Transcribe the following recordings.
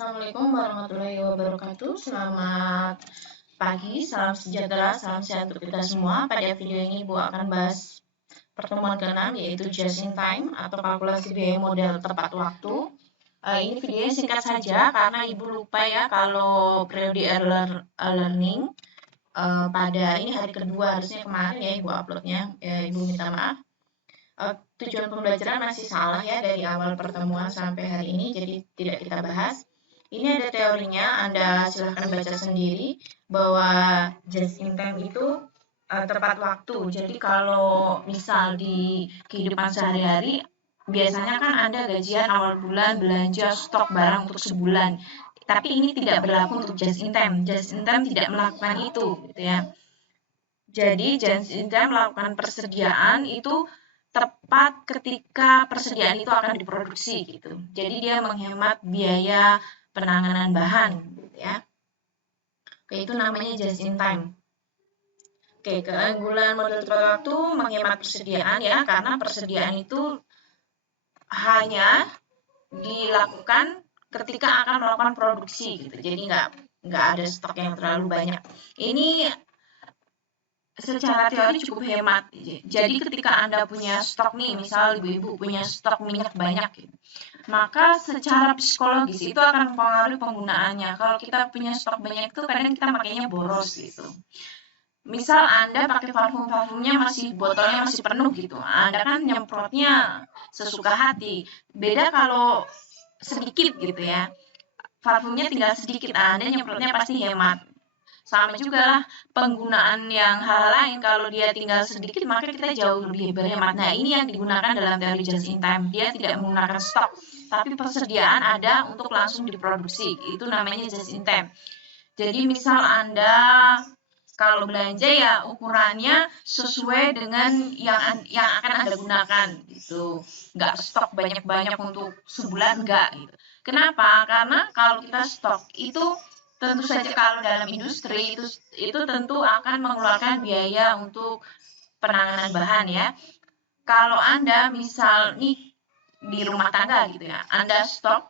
Assalamualaikum warahmatullahi wabarakatuh. Selamat pagi, salam sejahtera, salam sehat untuk kita semua. Pada video ini Ibu akan bahas pertemuan ke-6 yaitu just in time atau kalkulasi biaya modal tepat waktu. Ini videonya singkat saja karena Ibu lupa ya kalau periode learning pada ini hari kedua, harusnya kemarin ya Ibu uploadnya. Ibu minta maaf. Tujuan pembelajaran masih salah ya dari awal pertemuan sampai hari ini, jadi tidak kita bahas. Ini ada teorinya, Anda silahkan baca sendiri bahwa just in time itu tepat waktu. Jadi kalau misal di kehidupan sehari-hari, biasanya kan Anda gajian awal bulan, belanja stok barang untuk sebulan. Tapi ini tidak berlaku untuk just in time. Just in time tidak melakukan itu, gitu ya. Jadi just in time melakukan persediaan itu tepat ketika persediaan itu akan diproduksi gitu. Jadi dia menghemat biaya penanganan bahan gitu ya. Oke, itu namanya just in time. Oke, keunggulan model tepat waktu menghemat persediaan ya, karena persediaan itu hanya dilakukan ketika akan melakukan produksi gitu. Jadi nggak ada stok yang terlalu banyak. Ini secara teori cukup hemat. Jadi ketika Anda punya stok nih, misal ibu-ibu punya stok minyak banyak gitu, maka secara psikologis itu akan mempengaruhi penggunaannya. Kalau kita punya stok banyak itu kadang kita makainya boros gitu. Misal Anda pakai parfumnya masih botolnya masih penuh gitu. Anda kan nyemprotnya sesuka hati. Beda kalau sedikit gitu ya. Parfumnya tinggal sedikit, Anda nyemprotnya pasti hemat. Sama juga lah penggunaan yang hal lain, kalau dia tinggal sedikit maka kita jauh lebih berhemat. Nah, ini yang digunakan dalam teori just in time. Dia tidak menggunakan stok, tapi persediaan ada untuk langsung diproduksi. Itu namanya just in time. Jadi misal Anda kalau belanja ya ukurannya sesuai dengan yang akan Anda gunakan gitu. Nggak stok banyak-banyak untuk sebulan, nggak gitu. Kenapa? Karena kalau kita stok itu tentu saja kalau dalam industri itu tentu akan mengeluarkan biaya untuk penanganan bahan ya. Kalau Anda misal nih di rumah tangga gitu ya, Anda stok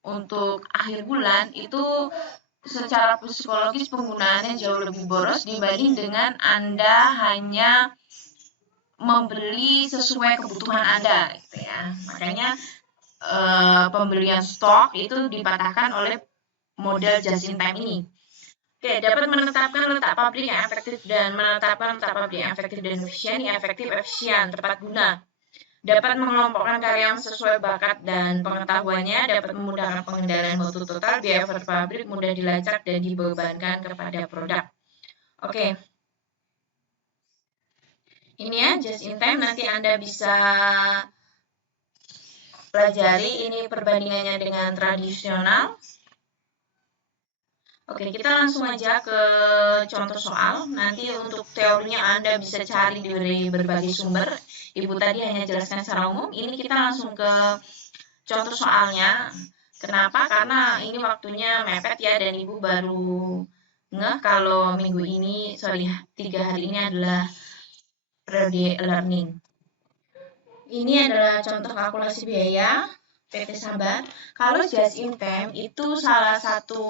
untuk akhir bulan itu secara psikologis penggunaannya jauh lebih boros dibanding dengan Anda hanya membeli sesuai kebutuhan Anda gitu ya. Makanya pembelian stok itu dipatahkan oleh model just in time ini. Oke, dapat menetapkan letak pabrik yang efektif dan menetapkan letak pabrik yang efektif dan efisien, yang efektif, efisien, tepat guna. Dapat mengelompokkan karyawan sesuai bakat dan pengetahuannya, dapat memudahkan pengendalian mutu total, biaya per pabrik mudah dilacak dan dibebankan kepada produk. Oke. Ini ya, just in time, nanti Anda bisa pelajari ini perbandingannya dengan tradisional. Oke, kita langsung aja ke contoh soal. Nanti untuk teorinya Anda bisa cari dari berbagai sumber. Ibu tadi hanya jelaskan secara umum. Ini kita langsung ke contoh soalnya. Kenapa? Karena ini waktunya mepet ya, dan Ibu baru ngeh kalau minggu ini, 3 hari ini adalah periode learning. Ini adalah contoh kalkulasi biaya PT Sabar. Kalau just in time itu salah satu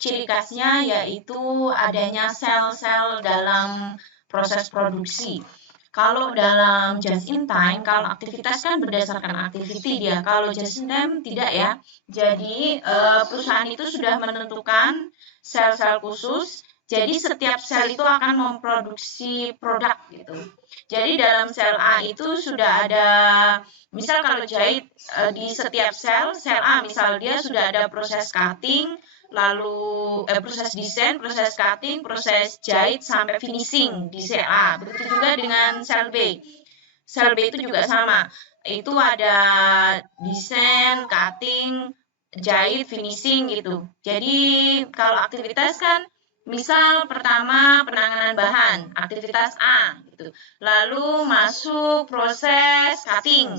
ciri khasnya yaitu adanya sel-sel dalam proses produksi. Kalau dalam just in time, kalau aktivitas kan berdasarkan activity dia. Kalau just in time tidak ya. Jadi perusahaan itu sudah menentukan sel-sel khusus. Jadi setiap sel itu akan memproduksi produk gitu. Jadi dalam sel A itu sudah ada, misal kalau jahit di setiap sel A misal dia sudah ada proses cutting, lalu proses desain, proses cutting, proses jahit sampai finishing di sel A. Begitu juga dengan sel B. Sel B itu juga sama. Itu ada desain, cutting, jahit, finishing gitu. Jadi kalau aktivitas kan misal pertama penanganan bahan, aktivitas A gitu. Lalu masuk proses cutting.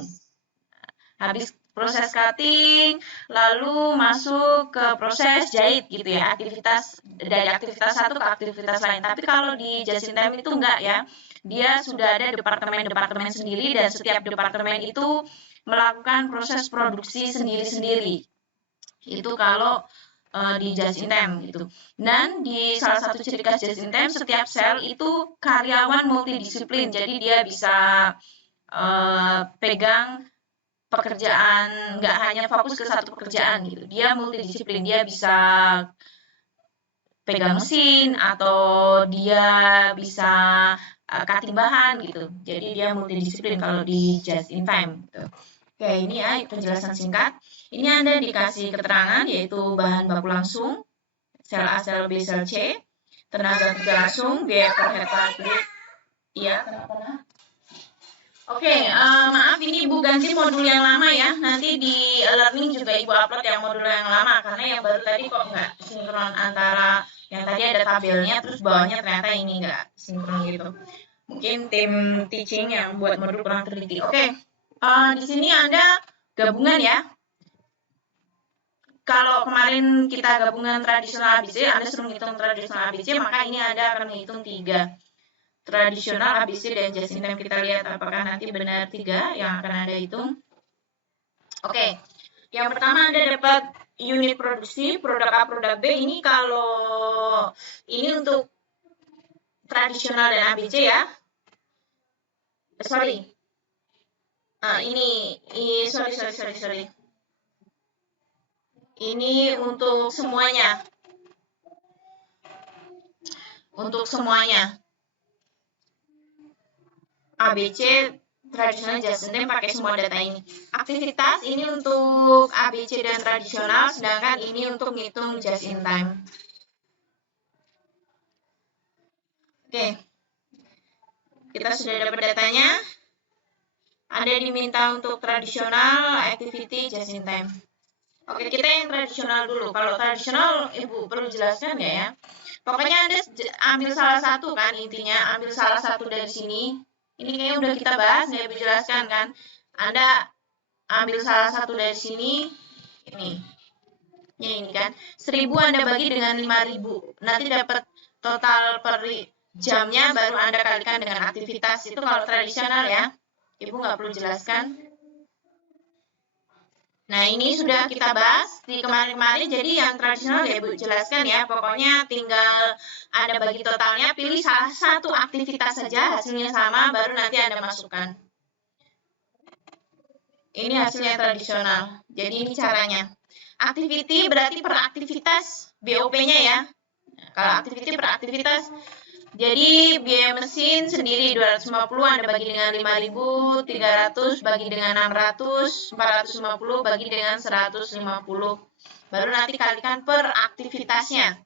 Habis proses cutting, lalu masuk ke proses jahit gitu ya, aktivitas dari aktivitas satu ke aktivitas lain. Tapi kalau di just in time itu enggak ya, dia sudah ada departemen-departemen sendiri dan setiap departemen itu melakukan proses produksi sendiri-sendiri. Itu kalau di just in time gitu. Dan di salah satu ciri khas just in time, setiap sel itu karyawan multidisiplin. Jadi dia bisa pegang pekerjaan, nggak hanya fokus ke satu pekerjaan gitu. Dia multidisiplin, dia bisa pegang mesin atau dia bisa cutting bahan gitu. Jadi dia multidisiplin kalau di just in time gitu. Oke, ini ya penjelasan singkat. Ini Anda dikasih keterangan yaitu bahan baku langsung, sel A, sel B, sel C, tenaga kerja langsung, biaya per hektar kulit. Iya, kenapa? Oke, maaf ini Ibu ganti modul yang lama ya. Nanti di learning juga Ibu upload yang modul yang lama karena yang baru tadi kok nggak sinkron antara yang tadi ada tabelnya terus bawahnya ternyata ini nggak sinkron gitu. Mungkin tim teaching yang buat modul kurang teliti. Oke, di sini Anda gabungan ya. Kalau kemarin kita gabungan tradisional ABC, Anda suruh menghitung tradisional ABC, maka ini Anda akan menghitung 3. Tradisional ABC dan just in time, kita lihat apakah nanti benar 3 yang akan Anda hitung. Oke, yang pertama Anda dapat unit produksi, produk A, produk B. Ini kalau ini untuk tradisional dan ABC ya. Sorry. Sorry. Ini untuk semuanya. Untuk semuanya. ABC tradisional just in time pakai semua data ini. Aktivitas ini untuk ABC dan tradisional, sedangkan ini untuk ngitung just in time. Oke, kita sudah dapat datanya. Anda diminta untuk tradisional, activity, just in time. Oke, kita yang tradisional dulu. Kalau tradisional, Ibu perlu jelaskan nggak ya? Pokoknya Anda ambil salah satu kan intinya, ambil salah satu dari sini. Ini kayaknya udah kita bahas, nggak Ibu jelaskan kan? Anda ambil salah satu dari sini, ini. Ya ini kan, 1000 Anda bagi dengan 5000. Nanti dapat total per jamnya, baru Anda kalikan dengan aktivitas. Itu kalau tradisional ya. Ibu nggak perlu jelaskan. Nah, ini sudah kita bahas di kemarin-kemarin, jadi yang tradisional ya Ibu jelaskan ya. Pokoknya tinggal Anda bagi totalnya, pilih salah satu aktivitas saja, hasilnya sama, baru nanti Anda masukkan. Ini hasilnya tradisional. Jadi ini caranya. Activity berarti per aktivitas BOP-nya ya. Kalau activity per aktivitas, jadi biaya mesin sendiri 250 Anda bagi dengan 5.000, 300 bagi dengan 600, 450 bagi dengan 150. Baru nanti kalikan per aktivitasnya.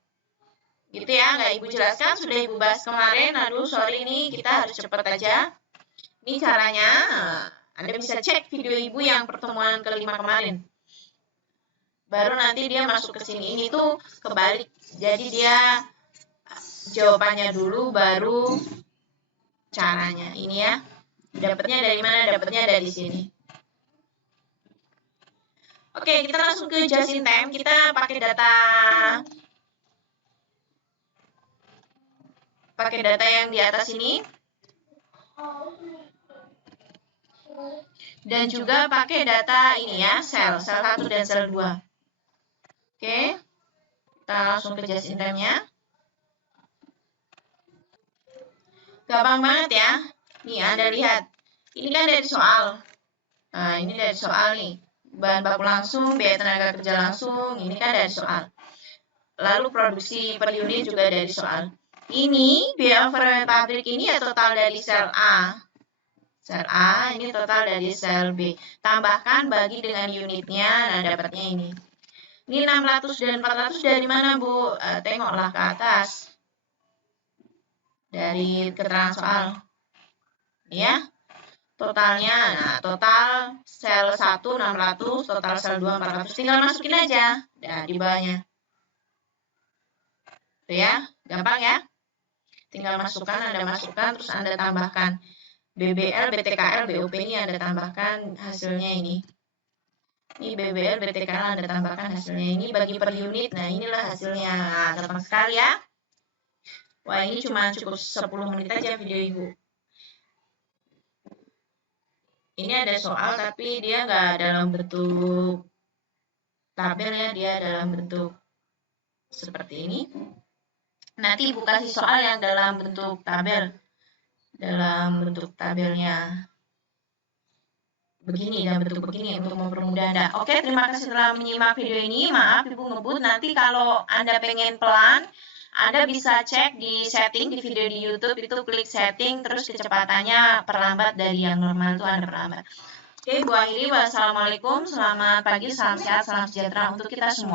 Gitu ya, nggak Ibu jelaskan, sudah Ibu bahas kemarin. Aduh, sorry ini kita harus cepat aja. Ini caranya, Anda bisa cek video Ibu yang pertemuan kelima kemarin. Baru nanti dia masuk ke sini. Ini tuh kebalik. Jadi dia jawabannya dulu baru caranya. Ini ya. Dapatnya dari mana? Dapatnya dari sini. Oke, kita langsung ke just in time. Kita pakai data yang di atas ini. Dan juga pakai data ini ya, sel 1 dan sel 2. Oke. Kita langsung ke just in time-nya. Gampang banget ya. Nih, Anda lihat. Ini kan dari soal. Nah, ini dari soal nih. Bahan baku langsung, biaya tenaga kerja langsung, ini kan dari soal. Lalu produksi per unit juga dari soal. Ini biaya overhead pabrik ini ya total dari sel A. Sel A ini total dari sel B. Tambahkan bagi dengan unitnya, nah dapatnya ini. Ini 600 dan 400 dari mana, Bu? Tengoklah ke atas. Dari keterangan soal. Ya. Totalnya, nah total sel 1 600, total sel 2 400. Tinggal masukin aja. Nah, di bawahnya. Tuh ya, gampang ya. Tinggal masukkan, Anda masukkan, terus Anda tambahkan. BBL, BTKL, BOP ini Anda tambahkan hasilnya ini. Ini BBL, BTKL Anda tambahkan hasilnya ini bagi per unit. Nah, inilah hasilnya. Nah, gampang sekali ya. Wah, ini cuma cukup 10 menit aja video Ibu. Ini ada soal tapi dia nggak dalam bentuk tabel ya, dia dalam bentuk seperti ini. Nanti Ibu kasih soal yang dalam bentuk tabel. Dalam bentuk tabelnya begini, dalam bentuk begini untuk mempermudah Anda. Oke, terima kasih telah menyimak video ini. Maaf Ibu ngebut, nanti kalau Anda pengen pelan, Anda bisa cek di setting di video di YouTube, itu klik setting, terus kecepatannya perlambat dari yang normal itu Anda perlambat. Oke, Bu akhiri. Wassalamualaikum, selamat pagi, salam sehat, salam sejahtera untuk kita semua.